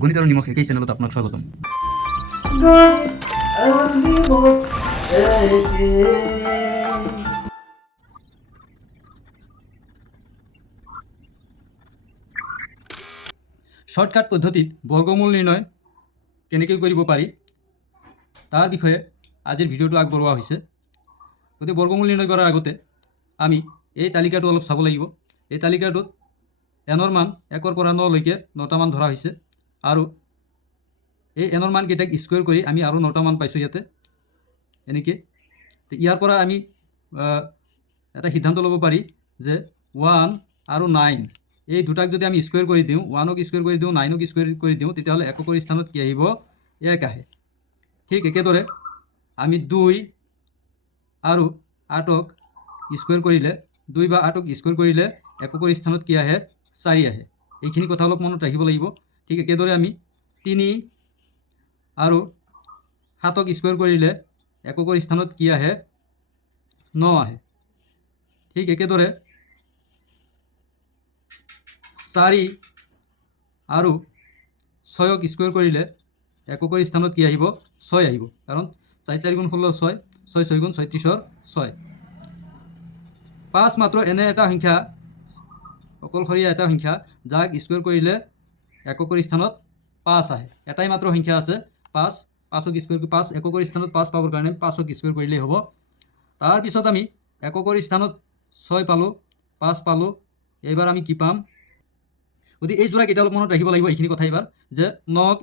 গণিত আৰু নিমখ একেই চেনেলত আপোনাক স্বাগতম। শৰ্টকাট পদ্ধতিত বৰ্গমূল নিৰ্ণয় কেনেকৈ কৰিব পাৰি তাৰ বিষয়ে আজিৰ ভিডিঅ'টো আগবঢ়োৱা হৈছে। গতিকে বৰ্গমূল নিৰ্ণয় কৰাৰ আগতে আমি এই তালিকাটো অলপ চাব লাগিব। এই তালিকাটোত এনৰ মান 1ৰ পৰা 9লৈকে 9টা মান ধৰা হৈছে আৰু এই এনৰ মানকেইটাক স্কুৱেৰ কৰি আমি আৰু 9টা মান পাইছোঁ ইয়াতে এনেকৈ। তো ইয়াৰ পৰা আমি এটা সিদ্ধান্ত ল'ব পাৰি যে 1 আৰু 9 এই দুটাক যদি আমি স্কুৱেৰ কৰি দিওঁ, 1ক স্কুৱেৰ কৰি দিওঁ, 9ক স্কুৱেৰ কৰি দিওঁ, তেতিয়াহ'লে এককৰ স্থানত কি আহিব? 1 আহে। ঠিক একেদৰে আমি 2 আৰু 8ক স্কুৱেৰ কৰিলে, 2 বা 8ক স্কুৱেৰ কৰিলে এককৰ স্থানত কি আহে? 4 আহে। এইখিনি কথা অলপ মনত ৰাখিব লাগিব। ঠিক একেদৰে আমি 3 আৰু 7ক স্কুৱেৰ কৰিলে এককৰ স্থানত কি আহে? 9 আহে। ঠিক একেদৰে 4 আৰু 6ক স্কুৱেৰ কৰিলে এককৰ স্থানত কি আহিব? 6 আহিব, কাৰণ 4 4 গুণ 16 6, 6 6 গুণ 36ৰ 6। 5 মাত্ৰ এনে এটা সংখ্যা, অকলশৰীয়া এটা সংখ্যা যাক স্কুৱেৰ কৰিলে এককৰ স্থানত 5 আহে। এটাই মাত্ৰ সংখ্যা আছে 5। 5ক স্কুৱেৰ 5 এককৰ স্থানত 5 পাবৰ কাৰণে 5ক স্কুৱেৰ কৰিলেই হ'ব। তাৰপিছত আমি এককৰ স্থানত 6 পালোঁ, 5 পালোঁ। এইবাৰ আমি কি পাম? গতিকে এই যোৰা কেইটা অলপ মনত ৰাখিব লাগিব এইখিনি কথা এইবাৰ, যে 9ক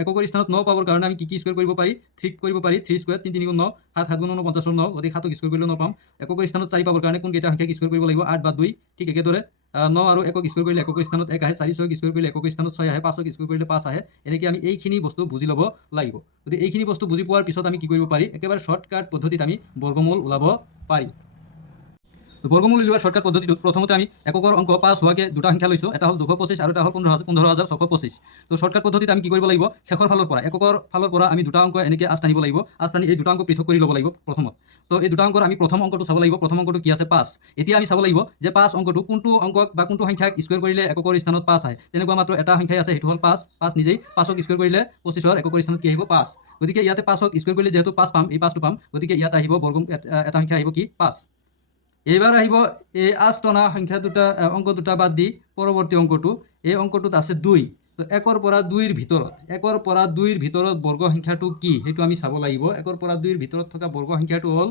এককৰ স্থানত 9 পাবৰ কাৰণে আমি কি স্কুৱেৰ কৰিব পাৰি? 3 কৰিব পাৰি। 3 স্কুৱেৰ 3 3 গুণ 9, 7 7 গুণ 49ৰ 9। গতিকে 7ক স্কুৱেৰ কৰিলে 9 পাম। এককৰ স্থানত 4 পাবৰ কাৰণে কোনকেইটা সংখ্যাক স্কুৱেৰ কৰিব লাগিব? 8 বা 2। ঠিক একেদৰে 9 আৰু 1ক স্কুৱেৰ কৰিলে এককৰ স্থানত 1 আহে। 4 6ক স্কুৱেৰ কৰিলে এককৰ স্থানত 6 আহে। 5ক স্কুৱেৰ কৰিলে 5 আহে। এনেকৈ আমি এইখিনি বস্তু বুজি ল'ব লাগিব। গতিকে এইখিনি বস্তু বুজি পোৱাৰ পিছত আমি কি কৰিব পাৰি? একেবাৰে শ্বৰ্টকাট পদ্ধতিত আমি বৰ্গমূল ওলাব পাৰি। বৰ্গমূল উলিওৱাৰ শ্বৰ্টকাট পদ্ধতিটোত প্ৰথমতে আমি এককৰ অংক 5 হোৱাকৈ দুটা সংখ্যা লৈছোঁ। এটা হ'ল 225 আৰু এটা হ'ল 15,625। তো শ্বৰ্টকাট পদ্ধতিত আমি কি কৰিব লাগিব? শেষৰ ফালৰ পৰা, এককৰ ফালৰ পৰা আমি দুটা অংক এনেকৈ আঁচ টানিব লাগিব। আঁচ টানি এই দুটা অংক পৃথক কৰি ল'ব লাগিব প্ৰথমত। তো এই দুটা অংকৰ আমি প্ৰথম অংকটো চাব লাগিব। প্ৰথম অংকটো কি আছে? 5। এতিয়া আমি চাব লাগিব যে 5 অংকটো কোনটো অংকক বা কোনটো সংখ্যাক স্কুৱেৰ কৰিলে এককৰ স্থানত 5 আহে। তেনেকুৱা মাত্ৰ এটা সংখ্যাই আছে, সেইটো হ'ল 5। 5 নিজেই। 5ক স্কুৱেৰ কৰিলে 25ৰ এককৰ স্থানত কি আহিব? 5। গতিকে ইয়াতে 5ক স্কুৱেৰ কৰিলে যিহেতু 5 পাম, এই 5টো পাম। গতিকে ইয়াত আহিব এটা সংখ্যা আহিব কি? 5। এইবাৰ আহিব এই আঁচ টনা সংখ্যা দুটা, অংক দুটা বাদ দি পৰৱৰ্তী অংকটো। এই অংকটোত আছে 2। তো 1ৰ পৰা 2ৰ ভিতৰত, 1ৰ পৰা 2ৰ ভিতৰত বৰ্গ সংখ্যাটো কি সেইটো আমি চাব লাগিব। 1ৰ পৰা 2ৰ ভিতৰত থকা বৰ্গ সংখ্যাটো হ'ল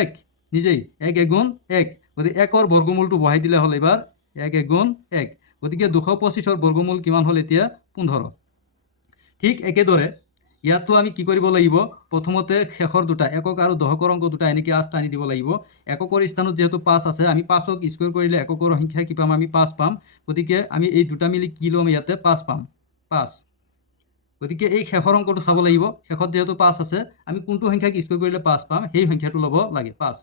1। নিজেই 1 1 1। গতিকে 1ৰ বৰ্গমূলটো বহাই দিলে হ'ল এইবাৰ 1 1 1। গতিকে 225ৰ বৰ্গমূল কিমান হ'ল এতিয়া? 15। ঠিক একেদৰে ইয়াতো আমি কি কৰিব লাগিব? প্ৰথমতে শেষৰ দুটা, একক আৰু দশকৰ অংক দুটা এনেকৈ আঁচ টানি দিব লাগিব। এককৰ স্থানত যিহেতু 5 আছে, আমি 5ক স্কুৱেৰ কৰিলে এককৰ সংখ্যা কি পাম? আমি 5 পাম। গতিকে আমি এই দুটা মিলি কি ল'ম? ইয়াতে 5 পাম, 5। গতিকে এই শেষৰ অংকটো চাব লাগিব। শেষত যিহেতু 5 আছে, আমি কোনটো সংখ্যাক স্কুৱেৰ কৰিলে 5 পাম সেই সংখ্যাটো ল'ব লাগে, 5।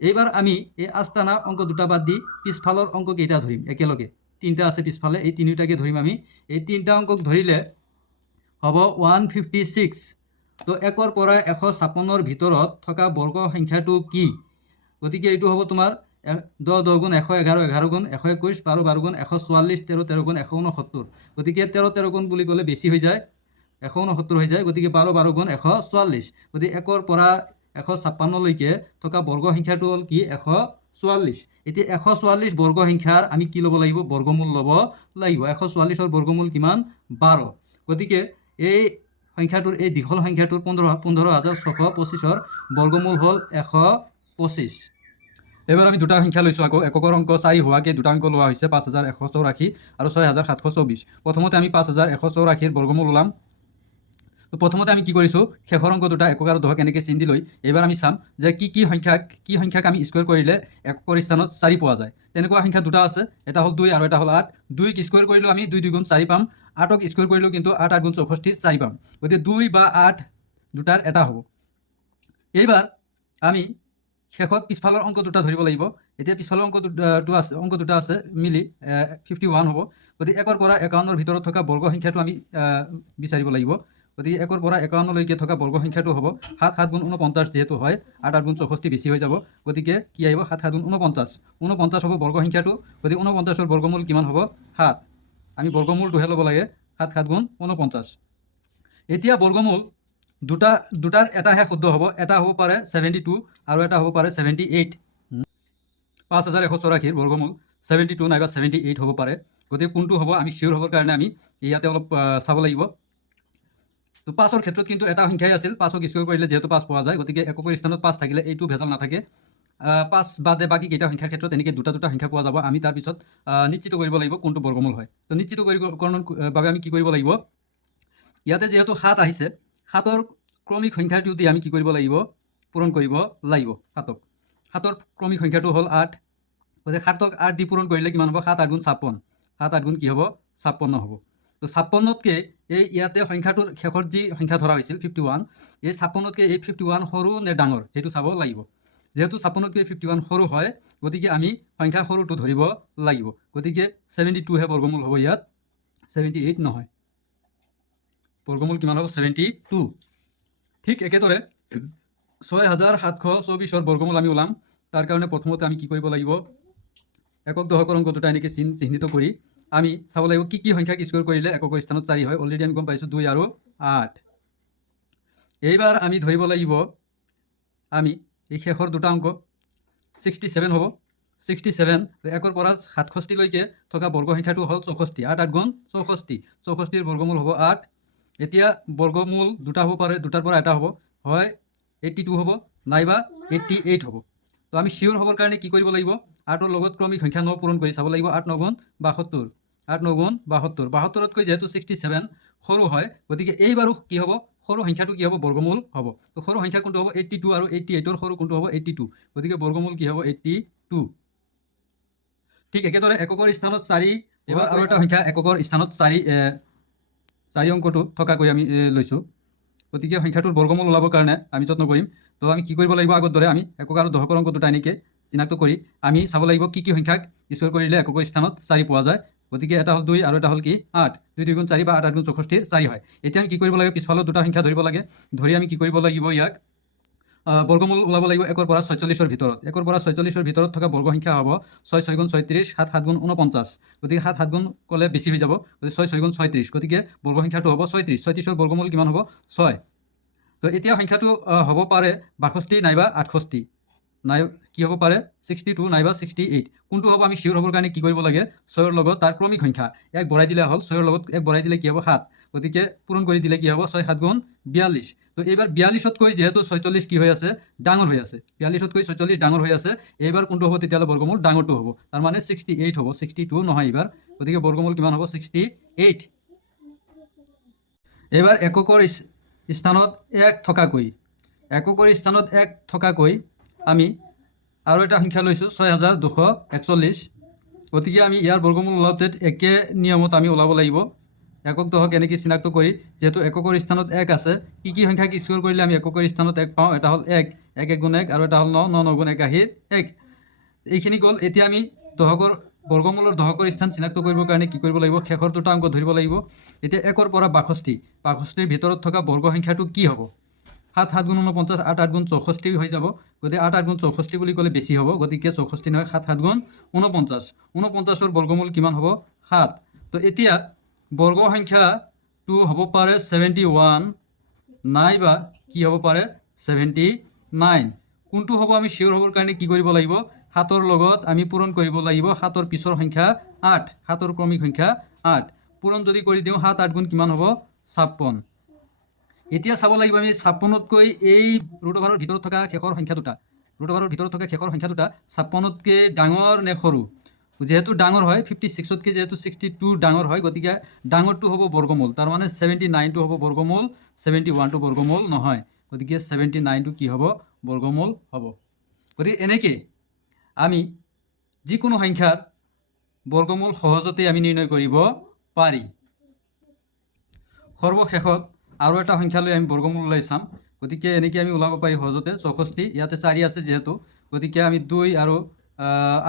এইবাৰ আমি এই আঁচ টানা অংক দুটা বাদ দি পিছফালৰ অংক কেইটা ধৰিম একেলগে। 3টা আছে পিছফালে, এই তিনিওটাকে ধৰিম আমি। এই 3টা অংকক ধৰিলে হ'ব 156। তো 1ৰ পৰা 156ৰ ভিতৰত থকা বৰ্গ সংখ্যাটো কি? গতিকে এইটো হ'ব তোমাৰ 10 10 গুণ 100, 11 11 গুণ 121, 12 12 গুণ 144, 13 13 গুণ 169। গতিকে 13 13 গুণ বুলি ক'লে বেছি হৈ যায়, 169 হৈ যায়। গতিকে 12 12 গুণ 144। গতিকে 1ৰ পৰা 156লৈকে থকা বৰ্গ সংখ্যাটো হ'ল কি? 144। এতিয়া 144 বৰ্গ সংখ্যাৰ আমি কি ল'ব লাগিব? বৰ্গমূল ল'ব লাগিব। 144ৰ বৰ্গমূল কিমান? 12। গতিকে এই সংখ্যাটোৰ, এই দীঘল সংখ্যাটোৰ 15,625ৰ বৰ্গমূল হ'ল 125। এবাৰ আমি দুটা সংখ্যা লৈছোঁ আকৌ। এককৰ অংক 4 হোৱাকৈ দুটা অংক লোৱা হৈছে, 5,184 আৰু 6,724। প্ৰথমতে আমি 5,184ৰ বৰ্গমূল ওলাম। তো প্ৰথমতে আমি কি কৰিছোঁ? শেষৰ অংক দুটা একক আৰু দহক এনেকৈ চিন দি লৈ এইবাৰ আমি চাম যে কি সংখ্যাক আমি স্কুৱেৰ কৰিলে এককৰ স্থানত 4 পোৱা যায়। তেনেকুৱা সংখ্যা দুটা আছে, এটা হ'ল 2 আৰু এটা হ'ল 8। 2ক স্কুৱেৰ কৰিলেও আমি 2 2 গুণ 4 পাম। 8ক স্কুৱেৰ কৰিলেও কিন্তু 8 8 গুণ 64 4 পাম। গতিকে 2 বা 8 দুটাৰ এটা হ'ব। এইবাৰ আমি শেষত পিছফালৰ অংক দুটা ধৰিব লাগিব। এতিয়া পিছফালৰ অংক দুটা আছে মিলি 51 হ'ব। গতিকে 1ৰ পৰা 51ৰ ভিতৰত থকা বৰ্গ সংখ্যাটো আমি বিচাৰিব লাগিব। গতিকে 1ৰ পৰা 51লৈকে থকা বৰ্গ সংখ্যাটো হ'ব 7 7 গুণ 49, যিহেতু হয় 8 8 গুণ 64 বেছি হৈ যাব। গতিকে কি আহিব? 7 7 গুণ 49। 49 হ'ব বৰ্গ সংখ্যাটো। গতিকে 49ৰ বৰ্গমূল কিমান হ'ব? 7। আমি বৰ্গমূলটোহে ল'ব লাগে, 7 7 গুণ 49। এতিয়া বৰ্গমূল দুটাৰ এটাহে শুদ্ধ হ'ব, এটা হ'ব পাৰে 72 আৰু এটা হ'ব পাৰে 78। 5184 বৰ্গমূল 72 নাইবা 78 হ'ব পাৰে। গতিকে কোনটো হ'ব আমি চিয়'ৰ হ'বৰ কাৰণে আমি ইয়াতে অলপ চাব লাগিব। তো 5ৰ ক্ষেত্ৰত কিন্তু এটা সংখ্যাই আছিল, 5ক স্কুৱেৰ কৰিলে যিহেতু 5 পোৱা যায়, গতিকে এককৰ স্থানত 5 থাকিলে এইটো ভেজাল নাথাকে। 5 বাদে বাকী কেইটা সংখ্যাৰ ক্ষেত্ৰত এনেকৈ দুটা সংখ্যা পোৱা যাব। আমি তাৰপিছত নিশ্চিত কৰিব লাগিব কোনটো বৰ্গমূল হয়। তো নিশ্চিত কৰিবৰ বাবে আমি কি কৰিব লাগিব, ইয়াতে যিহেতু 7 আহিছে, 7ৰ ক্ৰমিক সংখ্যাটো দি আমি কি কৰিব লাগিব, পূৰণ কৰিব লাগিব 7ক। 7ৰ ক্ৰমিক সংখ্যাটো হ'ল 8, গতিকে 7ক 8 দি পূৰণ কৰিলে কিমান হ'ব, 7 8 গুণ 56, 7 8 গুণ কি হ'ব 56 হ'ব। তো 56তকৈ এই ইয়াতে সংখ্যাটোৰ শেষত যি সংখ্যা ধৰা হৈছিল 51, এই 56তকৈ এই 51 সৰু নে ডাঙৰ সেইটো চাব লাগিব। যেহেতু 56তকৈ 51 সৰু হয়, গতিকে আমি সংখ্যা সৰুটো ধৰিব লাগিব। গতিকে 72হে বৰ্গমূল হ'ব ইয়াত, 78 নহয়। বৰ্গমূল কিমান হ'ব, 72। ঠিক একেদৰে 6724ৰ বৰ্গমূল আমি ওলাম। তাৰ কাৰণে প্ৰথমতে আমি কি কৰিব লাগিব, একক দশকৰ অংক দুটা এনেকৈ চিহ্নিত কৰি আমি চাব লাগিব কি সংখ্যাক স্কুৱেৰ কৰিলে এককৰ স্থানত 4 হয়। অলৰেডি আমি গম পাইছোঁ 2 আৰু 8। এইবাৰ আমি ধৰিব লাগিব আমি এই শেষৰ দুটা অংক 67 হ'ব। 67 1ৰ পৰা 67লৈকে থকা বৰ্গ সংখ্যাটো হ'ল 64, 8 8 গুণ 64, 64ৰ বৰ্গমূল হ'ব 8। এতিয়া বৰ্গমূল দুটা হ'ব পাৰে, দুটাৰ পৰা এটা হ'ব, হয় 82 হ'ব নাইবা 88 হ'ব। তো আমি চিয়'ৰ হ'বৰ কাৰণে কি কৰিব লাগিব, 8ৰ লগত ক্ৰমিক সংখ্যা 9 পূৰণ কৰি চাব লাগিব। 8 9 গুণ 72, 8 9 গুণ 72, 72তকৈ যিহেতু 67 সৰু হয়, গতিকে এইবাৰো কি হ'ব, সৰু সংখ্যাটো কি হ'ব, বৰ্গমূল হ'ব। তো সৰু সংখ্যা কোনটো হ'ব, 82 আৰু 88ৰ সৰু কোনটো হ'ব, 82, গতিকে বৰ্গমূল কি হ'ব, 82। ঠিক একেদৰে এককৰ স্থানত 4, এবাৰ আৰু এটা সংখ্যা এককৰ স্থানত 4 অংকটো থকাকৈ আমি লৈছোঁ। গতিকে সংখ্যাটোৰ বৰ্গমূল ওলাবৰ কাৰণে আমি যত্ন কৰিম। তো আমি কি কৰিব লাগিব, আগৰ দৰে আমি একক আৰু দশকৰ অংক দুটা এনেকৈ চিনাক্ত কৰি আমি চাব লাগিব কি সংখ্যাক স্কুৱেৰ কৰিলে এককৰ স্থানত 4 পোৱা যায়। গতিকে এটা হ'ল 2 আৰু এটা হ'ল কি 8, 2 2 গুণ 4 বা 8 8 গুণ 64 4 হয়। এতিয়া আমি কি কৰিব লাগে, পিছফালৰ দুটা সংখ্যা ধৰিব লাগে। ধৰি আমি কি কৰিব লাগিব, ইয়াক বৰ্গমূল ওলাব লাগিব 1ৰ পৰা 46ৰ ভিতৰত। 1ৰ পৰা 46ৰ ভিতৰত থকা বৰ্গ সংখ্যা হ'ব 6 6 গুণ 36, 7 7 গুণ 49, গতিকে 7 7 গুণ ক'লে বেছি হৈ যাব, গতিকে 6 6 গুণ 36, গতিকে বৰ্গ সংখ্যাটো হ'ব 36। 36ৰ বৰ্গমূল কিমান হ'ব, 6। তো এতিয়া সংখ্যাটো হ'ব পাৰে 62 নাইবা 68, নাই কি হ'ব পাৰে 62 নাইবা 68। কোনটো হ'ব আমি চিয়'ৰ হ'বৰ কাৰণে কি কৰিব লাগে, 6ৰ লগত তাৰ ক্ৰমিক সংখ্যা 1 বঢ়াই দিলে হ'ল, 6ৰ লগত 1 বঢ়াই দিলে কি হ'ব 7, গতিকে পূৰণ কৰি দিলে কি হ'ব 6 7 গুণ 42। তো এইবাৰ 42তকৈ যিহেতু 46 কি হৈ আছে, ডাঙৰ হৈ আছে, 42তকৈ 46 ডাঙৰ হৈ আছে, এইবাৰ কোনটো হ'ব, তেতিয়াহ'লে বৰ্গমূল ডাঙৰটো হ'ব, তাৰমানে 68 হ'ব, 62 নহয় এইবাৰ, গতিকে বৰ্গমূল কিমান হ'ব, 68। এইবাৰ এককৰ স্থানত 1 থকাকৈ, এককৰ স্থানত 1 থকাকৈ আমি আৰু এটা সংখ্যা লৈছোঁ 6241, গতিকে আমি ইয়াৰ বৰ্গমূল ওলাওঁতে একে নিয়মত আমি ওলাব লাগিব। একক দশক এনেকৈ চিনাক্ত কৰি, যিহেতু এককৰ স্থানত 1 আছে, কি সংখ্যাক স্কুৱেৰ কৰিলে আমি এককৰ স্থানত 1 পাওঁ, এটা হ'ল 1, 1 1 গুণ 1 আৰু এটা হ'ল 9, 9 9 গুণ 1 আহিল 1। এইখিনি গ'ল। এতিয়া আমি দশকৰ বৰ্গমূলৰ দশকৰ স্থান চিনাক্ত কৰিবৰ কাৰণে কি কৰিব লাগিব, শেষৰ দুটা অংক ধৰিব লাগিব। এতিয়া 1ৰ পৰা 62, 62ৰ ভিতৰত থকা বৰ্গ সংখ্যাটো কি হ'ব, 7 7 গুণ 49, 8 8 গুণ 64 হৈ যাব, গতিকে 8 8 গুণ 64 বুলি ক'লে বেছি হ'ব, গতিকে 64 নহয়, 7 7 গুণ 49, 49ৰ বৰ্গমূল কিমান হ'ব, 7। তো এতিয়া বৰ্গ সংখ্যাটো হ'ব পাৰে 71 নাইবা কি হ'ব পাৰে 79। কোনটো হ'ব আমি চিয়'ৰ হ'বৰ কাৰণে কি কৰিব লাগিব, 7ৰ লগত আমি পূৰণ কৰিব লাগিব 7ৰ পিছৰ সংখ্যা 8, 7ৰ ক্ৰমিক সংখ্যা 8, পূৰণ যদি কৰি দিওঁ 7 8 গুণ কিমান হ'ব, 56। এতিয়া চাব লাগিব আমি 56তকৈ এই ৰুট-অভাৰৰ ভিতৰত থকা শেষৰ সংখ্যা দুটা, ৰুট-অভাৰৰ ভিতৰত থকা শেষৰ সংখ্যা দুটা 56তকৈ ডাঙৰ নে সৰু। যেহেতু ডাঙৰ হয়, 56তকৈ যেহেতু 62 ডাঙৰ হয়, গতিকে ডাঙৰটো হ'ব বৰ্গমূল, তাৰমানে 79টো হ'ব বৰ্গমূল, 71টো বৰ্গমূল নহয়, গতিকে 79টো কি হ'ব, বৰ্গমূল হ'ব। গতিকে এনেকৈ আমি যিকোনো সংখ্যাৰ বৰ্গমূল সহজতে আমি নিৰ্ণয় কৰিব পাৰি। সৰ্বশেষত আৰু এটা সংখ্যা লৈ আমি বৰ্গমূল ওলাই চাম। গতিকে এনেকৈ আমি ওলাব পাৰি সহজতে 64, ইয়াতে 4 আছে যিহেতু, গতিকে আমি 2 আৰু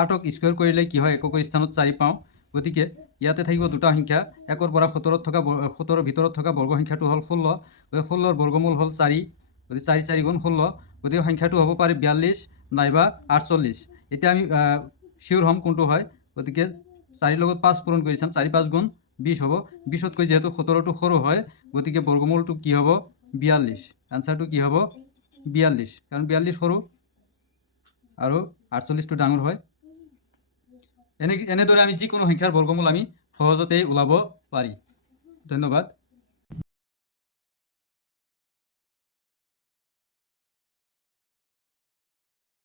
8ক স্কুৱেৰ কৰিলে কি হয়, এককৰ স্থানত 4 পাওঁ। গতিকে ইয়াতে থাকিব দুটা সংখ্যা, 1ৰ পৰা 17ৰ ভিতৰত থকা বৰ্গ সংখ্যাটো হ'ল 16, গতিকে 16ৰ বৰ্গমূল হ'ল 4, গতিকে 4 4 গুণ 16, গতিকে সংখ্যাটো হ'ব পাৰে 42 নাইবা 48। এতিয়া আমি চিয়'ৰ হ'ম কোনটো হয়, গতিকে 4ৰ লগত 5 পূৰণ কৰি চাম, 4 5 গুণ 20 হ'ব 20তকৈ যেহেতু 17টো সৰু হয় গতিকে বৰ্গমূলটো কি হ'ব 42 আনসাৰটো কি হ'ব 42 কাৰণ 42 সৰু আৰু 48টো ডাঙৰ হয় এনেদৰে আমি যিকোনো সংখ্যাৰ বৰ্গমূল আমি সহজতেই ওলাব পাৰি ধন্যবাদ